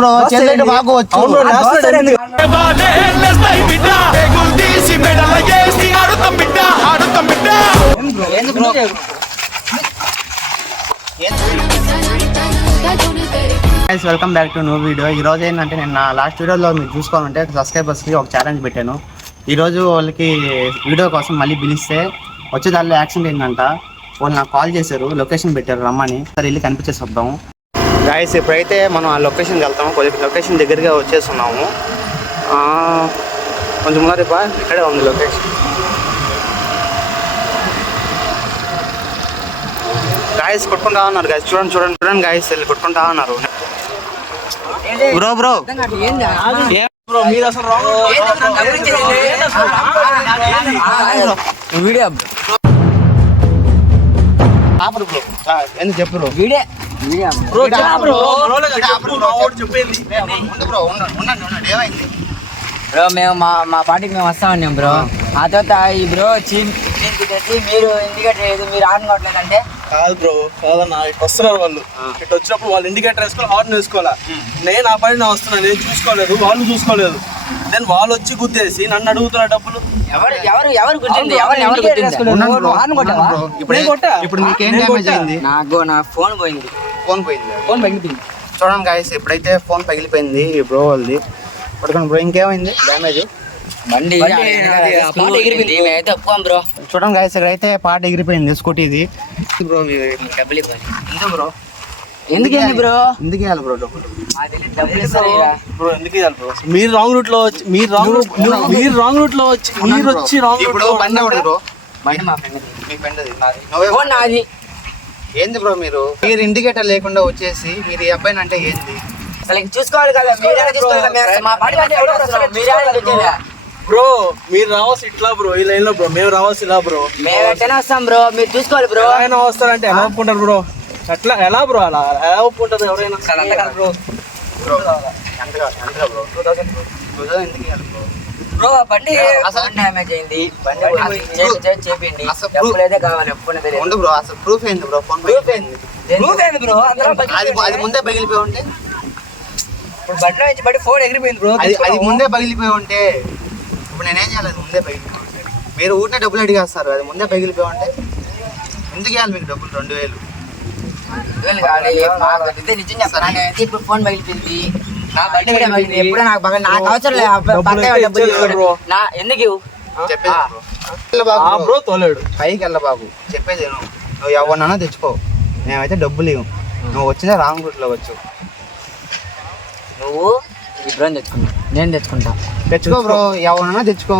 Bro చెల్లెట బాగా వచ్చు welcome back to new video. ఈ రోజు ఏంటంటే నేను నా లాస్ట్ వీడియోలో మీరు చూసుకోవాలంటే సబ్స్క్రైబర్స్కి ఒక ఛాలెంజ్ పెట్టాను. ఈరోజు వాళ్ళకి వీడియో కోసం మళ్ళీ పిలిస్తే వచ్చే దారిలో యాక్సిడెంట్ అయిందంట. వాళ్ళు నాకు కాల్ చేశారు, లొకేషన్ పెట్టారు రమ్మని. సరే వెళ్ళి కనిపించేసి వద్దాము గాయస్. ఇప్పుడైతే మనం ఆ లొకేషన్కి వెళ్తాము. కొద్దిగా లొకేషన్ దగ్గరగా వచ్చేస్తున్నాము. కొంచెం ముందరేపా ఇక్కడే ఉంది లొకేషన్. గాయస్ కొట్టుకుంటా ఉన్నారు గాయస్, చూడండి గాయస్, వెళ్ళి కొట్టుకుంటా ఉన్నారు. బ్రో మీరు అసలు వీడియో ఎందుకు చెప్పు బ్రో మేము మా పార్టీకి మేము వస్తామన్నాం బ్రో. ఆ తర్వాత ఈ బ్రో తెచ్చి మీరు ఇండికేటర్ లేదు, మీరు ఆన్ కావట్లేదు అంటే కాదు బ్రో, కాదన్నా ఇటు వస్తున్నారు వాళ్ళు. ఇటు వచ్చినప్పుడు వాళ్ళు ఇండికేటర్ వేసుకోవాలి, హార్న్ వేసుకోవాలా. నేను ఆ పని నా వస్తున్నా, నేను చూసుకోలేదు, వాళ్ళు చూసుకోలేదు. దెన్ వాళ్ళు వచ్చి గుద్దేసి నన్ను అడుగుతున్నారు డబ్బులు. నాకు నా ఫోన్ పోయింది. చూడండి గాయస్, ఎప్పుడైతే ఫోన్ పగిలిపోయింది బ్రో వాళ్ళది. పడుకోండి బ్రో, ఇంకేమైంది డ్యామేజ్? బండి బ్రో. చూడండి గాయస్, ఇక్కడైతే పాట ఎగిరిపోయింది స్కూటీది. బ్రో ఎందుకు బ్రో? ఎందుకు బ్రో? ఎందుకు ఇవ్వాలి బ్రో డబ్బులు? బ్రో ఎందుకు ఇవ్వాలి బ్రో? మీరు రాంగ్ రూట్ లో వచ్చి మీరు రాంగ్ రూట్ లో వచ్చి మీరు వచ్చి రాంగ్ రూట్ లో బండి ఎవరు బ్రో? నాది. ఏంది బ్రో మీరు ఇండికేటర్ లేకుండా వచ్చేసి మీరు ఈ అబ్బాయిని అంటే ఏంది? అసలు చూసుకోవాలి కదా, బ్రో. మీరు రావాల్సి ఇట్లా బ్రో, ఈ లైన్ లో బ్రో. మేము రావాల్సి ఇలా బ్రో. మేము ఎట్టనే వస్తాం బ్రో, మీరు చూసుకోవాలి బ్రో. ఆయన వస్తారంటే ఎలా ఒప్పుకుంటారు బ్రో? అట్లా ఎలా బ్రో? అలా ఎలా ఒప్పుకుంటారు ఎవరైనా? బ్రో బ్రో బండి అసలు డ్యామేజ్ అయింది. బండి చేపిండి డబ్బులైతే కావాలి. ఒప్పుకునేది బ్రో. అసలు ప్రూఫ్ ఏంది బ్రో? ఫోన్ ప్రూఫ్ ఏంది బ్రో? అది ముందే పగిలిపోయి ఉంటే, ఇప్పుడు బండి నుంచి బట్టి ఫోన్ ఎగిరిపోయింది బ్రో. అది ముందే పగిలిపోయి ఉంటే ఇప్పుడు నేనేం చేయాలి? అది ముందే పగిలిపోయి ఉంటే మీరు ఊరినే డబ్బులు అడిగేస్తారు. అది ముందే పగిలిపోయి ఉంటే ఎందుకు ఇవ్వాలి మీకు డబ్బులు? 2000 నిజం చెప్తాను. ఇప్పుడు ఫోన్ పగిలిపోయింది, నా బండి కూడా పగిలింది. ఎప్పుడో నాకు అవసరం లేదు డబ్బులు. ఎందుకు చెప్పేది బ్రో? తోలేడు పైకి వెళ్ళ బాబు, చెప్పేది నువ్వు ఎవరినైనా తెచ్చుకో, మేమైతే డబ్బులు ఇవ్వం. నువ్వు వచ్చినా రాంగ్ రూట్లో వచ్చు. నువ్వు ఇప్పుడు తెచ్చుకుంటా, నేను తెచ్చుకుంటా. తెచ్చుకో బ్రో, ఎవరైనా తెచ్చుకో.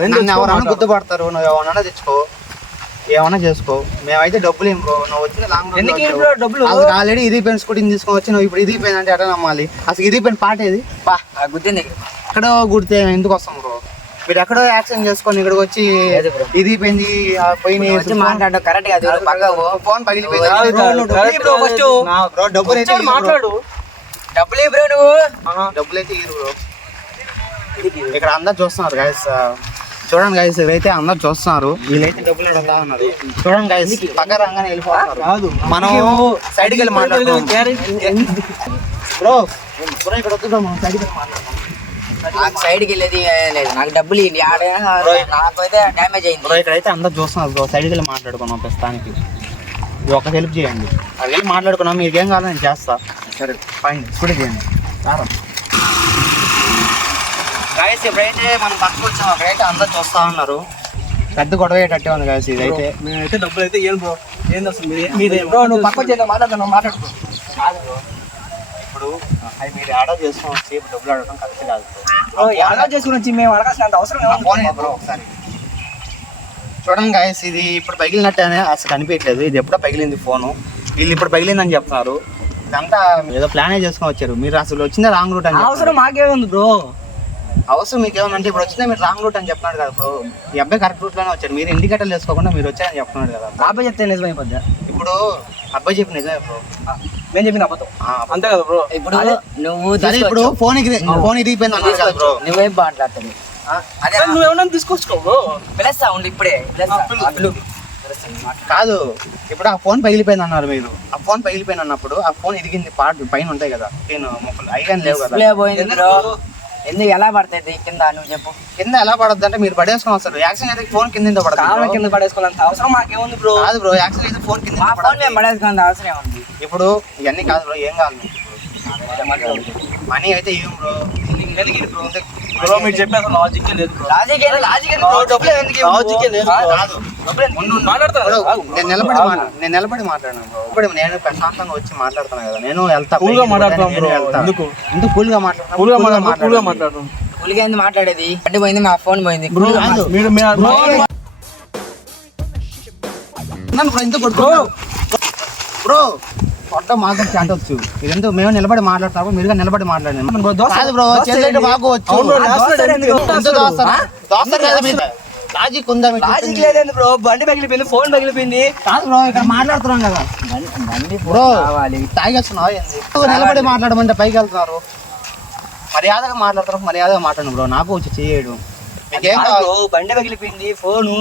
నన్ను ఎవరైనా గుర్తుపడతారు. నువ్వు ఎవరైనా తెచ్చుకో, ఏమైనా చేసుకో. మేమైతే డబ్బులు ఏం బ్రో. నువ్వు వచ్చిన లాంగ్ డబ్బులు ఆల్రెడీ ఇరిగిపోయిన స్కూటీని తీసుకొని వచ్చి నువ్వు ఇప్పుడు ఇరిగిపోయింది అంటే ఎట్లా నమ్మాలి? అసలు ఇరిగిపోయిన పాట ఏది? గుర్తుంది. ఎక్కడో గుర్తే ఎందుకు వస్తాం బ్రో? మీరు ఎక్కడో యాక్సిడెంట్ చేసుకొని ఇక్కడికి వచ్చి ఇరిగిపోయింది పోయి మాట్లాడు కరెక్ట్ కాదు. ఫోన్ పగిలిపోయింది. మాట్లాడు. డబ్బులు బ్రో, నువ్వు డబ్బులు అయితే ఇరు బ్రో. ఇక్కడ అందరు చూస్తున్నారు గాయస్, చూడండి గాయస్. ఇవైతే అందరు చూస్తున్నారు, వీళ్ళైతే డబ్బులు అడుగుతా ఉన్నారు. చూడండి గాయస్, పక్క రంగానే వెళ్ళిపోతున్నారు. మనం సైడ్కి వెళ్ళి మాట్లాడుతున్నాం బ్రో. బ్రో ఇక్కడ వద్దు బ్రో, మనం సైడ్కి వెళ్ళి మాట్లాడుతున్నాం. నాకు సైడ్కి వెళ్ళేది లేదు, నాకు డబ్బులు ఇవ్వండి. నాకైతే డ్యామేజ్ అయింది బ్రో. ఇక్కడైతే అందరు చూస్తున్నారు బ్రో, సైడ్కి వెళ్ళి మాట్లాడుకున్నాం ప్రస్తుతానికి. ఇది ఒక హెల్ప్ చేయండి, అది వెళ్ళి మాట్లాడుకున్నాం. మీకేం కావాలో నేను చేస్తా. సరే ఫైన్, ఇప్పుడు చేయండి గాయస్. ఇప్పుడైతే మనం పక్కకు వచ్చాం, అక్కడైతే అందరు చూస్తా ఉన్నారు. పెద్ద గొడవ అయ్యేటట్టే ఉంది గాయస్. ఇదైతే మేమైతే డబ్బులు అయితే ఏం బ్రో? ఏంది అసలు బ్రో? నువ్వు పక్క వచ్చి మాట్లాడుకో. ఇప్పుడు అవి మీరు ఆర్డర్ చేసుకొని వచ్చి డబ్బులు అడగడం కరెక్ట్ కాదు బ్రో. ఆర్డర్ చేసుకుని వచ్చి మేము అడగాల్సినంత అవసరం బ్రో. ఒకసారి చూడండి గాయస్, ఇది ఇప్పుడు పగిలినట్టు అసలు కనిపించలేదు. ఇది ఎప్పుడో పగిలింది ఫోను. వీళ్ళు ఇప్పుడు పగిలిందని చెప్తున్నారు. ఇదంతా ఏదో ప్లానే చేసుకొని వచ్చారు. మీరు అసలు వచ్చిందే రాంగ్ రూట్ అని. అవసరం మాకేముంది బ్రో? అవసరం మీకేమన్నా ఇప్పుడు వచ్చిందే మీరు రాంగ్ రూట్ అని చెప్తున్నాడు కదా బ్రో. ఈ అబ్బాయి కరెక్ట్ రూట్ లోనే వచ్చారు. మీరు ఇండికేటర్లు వేసుకోకుండా మీరు వచ్చారని చెప్తున్నాడు కదా. అబ్బాయి చెప్తే నిజమైపోద్దా? ఇప్పుడు అబ్బాయి చెప్పి నిజమే బ్రో, మేము చెప్పిన అబద్ధం అంతే కదా బ్రో. ఇప్పుడు నువ్వు ఇప్పుడు ఫోన్ ఇరిగిపోయింది అన్నారు కదా బ్రో. నువ్వేం మాట్లాడుతుంది? నువ్వు ఏమన్నా తీసుకొచ్చుకో బ్రో. పిలుస్తా ఉండి ఇప్పుడే. కాదు, ఇప్పుడు ఆ ఫోన్ పగిలిపోయింది అన్నారు మీరు. ఆ ఫోన్ పగిలిపోయింది అన్నప్పుడు ఆ ఫోన్ ఇరిగింది, పార్ట్ పైన ఉంటాయి కదా నేను మొక్కలు అయిగాని లేవు కదా. డిస్ప్లే పోయింది బ్రో. ఎందుకు ఎలా పడుతుంది కింద నువ్వు చెప్పు. కింద ఎలా పడద్దు అంటే మీరు పడేసుకుని వస్తారు. యాక్సిడెంట్ అయితే ఫోన్ కింద పడతారు. కింద పడేసుకోవాలంత అవసరం మాకేముంది బ్రో? కాదు బ్రో, యాక్సిడెంట్ అయితే ఫోన్ కింద మా ఫోన్ మేము పడేసుకున్నంత అవసరం ఏముంది? ఇప్పుడు ఇవన్నీ కాదు బ్రో, ఏం కాదు మీకు మనీ అయితే ఏం బ్రో బ్రో మీరు చెప్పేది లాజిక్ లేదు బ్రో. లాజిక్ ఏంది? లాజిక్ ఏంది బ్రో? డబ్బులు ఎందుకు ఇవ్వవు? లాజిక్ లేదు బ్రో. కాదు. మాట్లాడతాను. నేను నిలబడి మాట్లాడాను బ్రో. ఇప్పుడు నేను ప్రశాంతంగా వచ్చి మాట్లాడుతాను కదా, నేను వెళ్తా కూల్ గా మాట్లాడతాను బ్రో. ఎందుకు కూల్ గా మాట్లాడతాను? కూల్గా ఏంది మాట్లాడేది? అడ్డు పోయింది, మా ఫోన్ పోయింది. బ్రో మీరు బ్రో కొట్ట మాకు చాటవచ్చు. ఇదంతా మేము నిలబడి మాట్లాడతాము, మీరుగా నిలబడి మాట్లాడండి. కాదు బ్రో, చేతులైతే బాగోవచ్చు. లాజిక్ ఉందా? లాజిక్ లేదండి బ్రో. బండి పగిలిపోయింది, ఫోన్ పగిలిపోయింది. కాదు బ్రో, ఇక్కడ మాట్లాడుతున్నాం కదా బ్రో. తాగేస్తున్నావు ఏంది? నిలబడి మాట్లాడమంటే పైకి వెళ్తున్నారు. మర్యాదగా మాట్లాడతారు, మర్యాదగా మాట్లాడండి బ్రో. నాకు వచ్చి చేయడు. మీకేం కాదు. బండి పగిలిపోయింది, ఫోను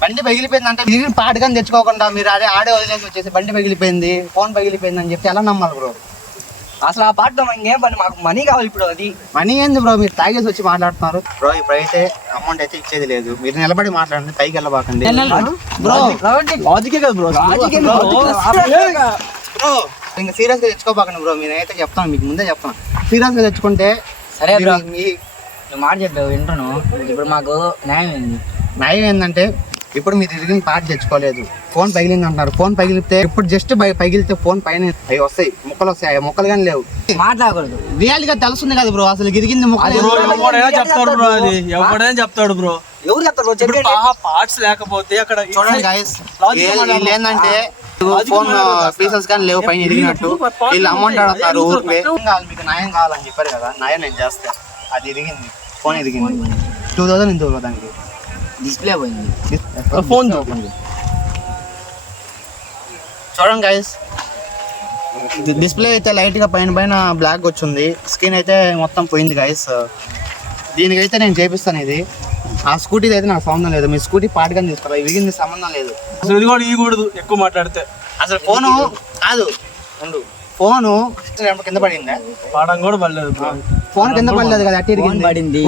బండి పగిలిపోయింది అంటే మీరు పాటగా తెచ్చుకోకుండా మీరు ఆడే వదిలేసి వచ్చేసి బండి పగిలిపోయింది, ఫోన్ పగిలిపోయింది అని చెప్తే ఎలా నమ్మాలి బ్రో? అసలు ఆ పాటలో ఇంకేం పని, మాకు మనీ కావాలి ఇప్పుడు. అది మనీ ఏంది బ్రో? మీరు తాగేసి వచ్చి మాట్లాడుతున్నారు బ్రో. ఇప్పుడైతే అమౌంట్ అయితే ఇచ్చేది లేదు. మీరు నిలబడి మాట్లాడండి, పైకి వెళ్ళబాకండి బ్రో. లాజికే కదా బ్రో. బ్రో ఇంకా సీరియస్ గా తెచ్చుకోబాకండి బ్రో. నేనైతే చెప్తాను, మీకు ముందే చెప్తాను. సీరియస్ గా తెచ్చుకుంటే సరే బ్రో. నువ్వు మాట చెప్పావు, వింటున్నాను. ఇప్పుడు మాకు న్యాయం ఏంది? న్యాయం ఏంటంటే ఇప్పుడు మీరు తిరిగిన పార్ట్ తెచ్చుకోలేదు, ఫోన్ పగిలింది అంటున్నారు. ఫోన్ పగిలితే ఇప్పుడు జస్ట్ పగిలితే ఫోన్ పైన అవి వస్తాయి, ముక్కలు వస్తాయి. ముక్కలు కానీ లేవు. మాట్లాడకూడదు. రియాలిటీ తెలుస్తుంది కదా బ్రో, అసలు గిరిగింది ముక్కలు. ఎవడైనా చెప్తాడు బ్రో, అది ఎవడైనా చెప్తాడు బ్రో. ఎవరు చెప్తారు? పార్ట్స్ లేకపోతే అక్కడ చూడండి గాయస్, వీళ్ళు ఏంటంటే ఫోన్ పీసెస్ కానీ లేవు పైన ఇరిగినట్టు. వీళ్ళు అమౌంట్ అడుగుతారు ఊరికే. మీకు న్యాయం కావాలని చెప్పారు కదా, న్యాయం నేను చేస్తే. అది ఇరిగింది, ఫోన్ ఇరిగింది. 2000 ఇంత దానికి డిస్ప్లే పోయింది. ఫోన్ చూడండి గైస్, డిస్ప్లే అయితే లైట్ గా పైన బ్లాక్ వచ్చింది. స్క్రీన్ అయితే మొత్తం పోయింది గైస్. దీనికైతే నేను చేపిస్తాను. ఇది ఆ స్కూటీ అయితే నాకు సంబంధం లేదు. మీ స్కూటీ పాటగా తీసుకోవాలి, విరిగింది సంబంధం లేదు. అసలు ఇది కూడా ఇవ్వకూడదు ఎక్కువ మాట్లాడితే. అసలు ఫోను కాదు, ఫోను కింద పడిందా? పాడడం కూడా పడలేదు బ్రో. ఫోన్ కింద పడలేదు కదా, అట్టి పడింది.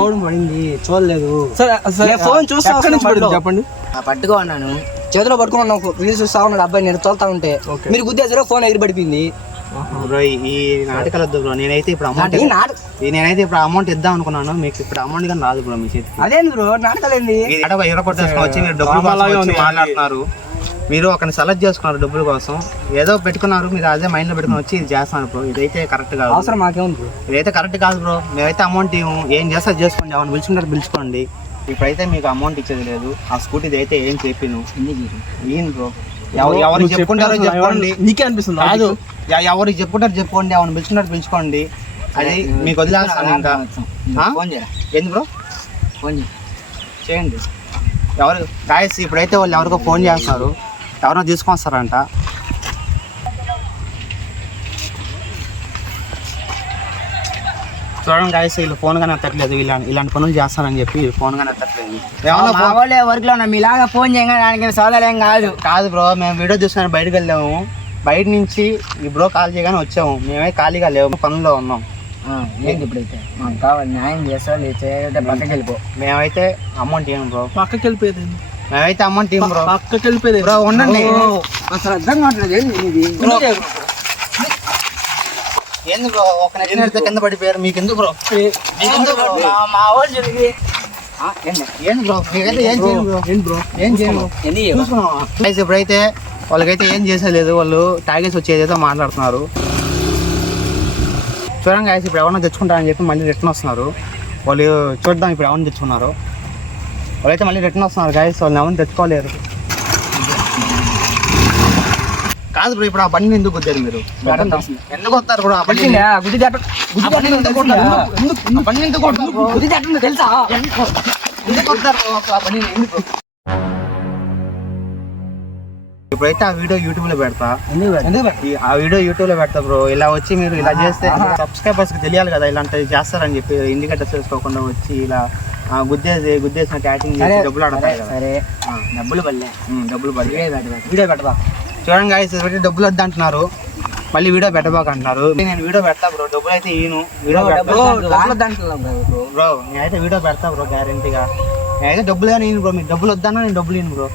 చూడలేదు. ఫోన్ చూస్తే అక్కడి నుంచి పడింది చెప్పండి. పట్టుకో అన్నాను, చేతిలో పట్టుకున్నాను. రీల్స్ చూస్తా ఉన్నాడు అబ్బాయి, నేను తోలుతా ఉంటే మీరు గుద్దేసారో ఫోన్ ఎగిరి పడిపోయింది. బ్రో ఈ నాటకాలు వద్దు బ్రో. నేనైతే ఇప్పుడు అమౌంట్ ఇద్దాం అనుకున్నాను. మీకు ఇప్పుడు అమౌంట్ కానీ రాదు బ్రో మీ చేతి. అదేంది బ్రో నాటకాలు ఏంది? వచ్చి మీరు డబ్బులు మాట్లాడుతున్నారు. మీరు ఒకరిని సెలెక్ట్ చేసుకున్నారు డబ్బుల కోసం, ఏదో పెట్టుకున్నారు. మీరు అదే మైండ్ లో పెట్టుకుని వచ్చి ఇది చేస్తున్నారు బ్రో. ఇదైతే కరెక్ట్ కాదు. అవసరం మాకేముంది బ్రో? ఇదైతే కరెక్ట్ కాదు బ్రో. మేమైతే అమౌంట్ ఏం చేస్తా చేసుకోండి, ఎవరిని పిలుచుకుంటారు పిలుచుకోండి. ఇప్పుడైతే మీకు అమౌంట్ ఇచ్చేది లేదు. ఆ స్కూటీది అయితే ఏం చెప్పిను ఏం బ్రో. ఎవరికి చెప్పుకుంటారో చెప్పుకోండి. నీకే అనిపిస్తుంది కాదు, ఎవరికి చెప్పుకుంటారు చెప్పుకోండి, ఎవరిని పిలుచుకుంటారు పిలుచుకోండి. అది మీకు వదిలేస్తాను. ఇంకా ఏంది బ్రో? ఫోన్ చేయండి. ఎవరు గాయస్ ఇప్పుడైతే వాళ్ళు ఎవరికో ఫోన్ చేస్తున్నారు, ఎవరో తీసుకొస్తారంట. చూడండి గాయస్, వీళ్ళు ఫోన్ కానీ ఎత్తట్లేదు. ఇలాంటి పనులు చేస్తారని చెప్పి ఫోన్ కానీ ఎత్తట్లేదు. ఏమన్నా వర్క్ లో ఉన్నా మీలాగా ఫోన్ చేయడానికి సోదలేం కాదు బ్రో. మేము వీడియో చూసుకొని బయటకు వెళ్ళాము. బయట నుంచి ఈ బ్రో కాల్ చేయగానే వచ్చాము. మేమే ఖాళీగా లేవు, పనుల్లో ఉన్నాం. ఏంటి ఇప్పుడైతే మాకు కావాలి, న్యాయం చేస్తా లేదా పక్కకి వెళ్ళిపో. మేమైతే అమౌంట్ ఏం బ్రో? పక్కకి వెళ్ళిపోయేది. మేమైతే అమౌంట్ ఏం బ్రో? పక్కకి వెళ్ళిపోయేది బ్రో. ఉండండి, అసలు అర్థం కావట్లేదు. ఏంది బ్రో? ఒక నెట్టిన కింద పడిపోయారు. మీకు ఎందుకు బ్రో? మా వాళ్ళు జరిగి ఏంటి బ్రో? మీకైతే ఏం చేయండి బ్రో. ఏంటి బ్రో? ఏం చేయండి చూసుకున్నాం. ఇప్పుడైతే వాళ్ళకైతే ఏం చేసేలేదు. వాళ్ళు తాగేసి వచ్చేదేదో మాట్లాడుతున్నారు. చూడండి గాయస్, ఇప్పుడు ఎవరైనా తెచ్చుకుంటారని చెప్పి మళ్ళీ రిటర్న్ వస్తున్నారు. వాళ్ళు చూద్దాం ఇప్పుడు ఎవరిని తెచ్చుకున్నారు. వాళ్ళైతే మళ్ళీ రిటర్న్ వస్తున్నారు గాయస్. వాళ్ళని ఎవరిని తెచ్చుకోలేరు. కాదు బ్రో, ఇప్పుడు ఆ బండిని ఎందుకు గుద్దారు మీరు? ఎందుకు వస్తారు బ్రో? ఆ బండి తెలుసా? ఎందుకు వస్తారు ఆ బండిని? ఎందుకు? ఇప్పుడైతే ఆ వీడియో యూట్యూబ్ లో పెడతా. ఆ వీడియో యూట్యూబ్ లో పెడతా బ్రో. ఇలా వచ్చి మీరు ఇలా చేస్తే సబ్స్క్రైబర్స్ కి తెలియాలి కదా ఇలాంటివి చేస్తారని చెప్పి. ఇండికేటర్స్ వేసుకోకుండా వచ్చి ఇలా గుద్దేసిన యాక్టింగ్ చేసి డబ్బులు ఆడతారు కదా. సరే డబ్బులు పడలే, డబ్బులు పడి వీడియో పెట్టబా. చూడండి గాయస్, డబ్బులు వద్దు అంటున్నారు, మళ్ళీ వీడియో పెట్టబాక అంటున్నారు. నేను వీడియో పెడతా బ్రో, డబ్బులు అయితే ఈను వీడియో బ్రో, నేనైతే వీడియో పెడతా బ్రో గ్యారెంటీగా. నేనైతే డబ్బులు కానీ బ్రో, మీకు డబ్బులు వద్దన్నా నేను డబ్బులు ఇను బ్రో.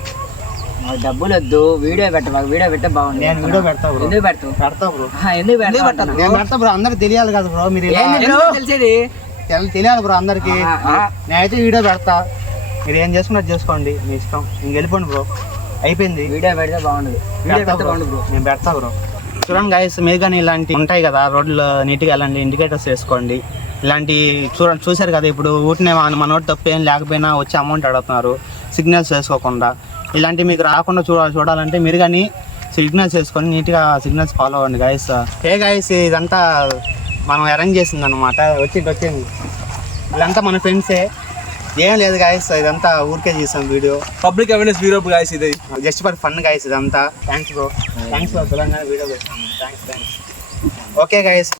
డబ్బులు వద్దు, వీడియో పెట్టబా. వీడియో పెట్టే బాగుంది. నేను వీడియో పెడతా బ్రో. ఎందుకు పెట్టు? పెడతా బ్రో. ఎందుకు పెట్టు? నేను పెడతా బ్రో, అందరికి తెలియాలి కదా బ్రో. మీరు తెలిసేది తెలియాలి బ్రో అందరికి. నేనైతే వీడియో పెడతా, మీరు ఏం చేసుకున్నట్టు చేసుకోండి, మీ ఇష్టం. ఇంక వెళ్ళిపోండి బ్రో, అయిపోయింది. వీడియో పెడితే బాగుండదు. నేను పెడతా బ్రో. చూడండి గాయస్, మీరు కానీ ఇలాంటి ఉంటాయి కదా, రోడ్లు నీట్గా వెళ్ళండి, ఇండికేటర్స్ వేసుకోండి. ఇలాంటి చూశారు కదా, ఇప్పుడు ఊటినే మనోటి తప్పు ఏం లేకపోయినా వచ్చి అమౌంట్ అడుగుతున్నారు సిగ్నల్స్ వేసుకోకుండా. ఇలాంటివి మీకు రాకుండా చూడాలంటే మీరు కానీ సిగ్నల్స్ వేసుకొని నీట్గా సిగ్నల్స్ ఫాలో అవ్వండి గాయస్. గాయస్, ఇదంతా మనం అరేంజ్ చేసింది అనమాట. వచ్చింది వీళ్ళంతా మన ఫ్రెండ్సే, ఏం లేదు గాయస్, ఇదంతా ఊరికే చేసాం video. Public awareness video guys, ఇది జస్ట్ ఫర్ ఫన్ గాయస్ ఇదంతా. Thanks bro, thanks for Telangana video పెట్టాము. థ్యాంక్స్. Okay guys.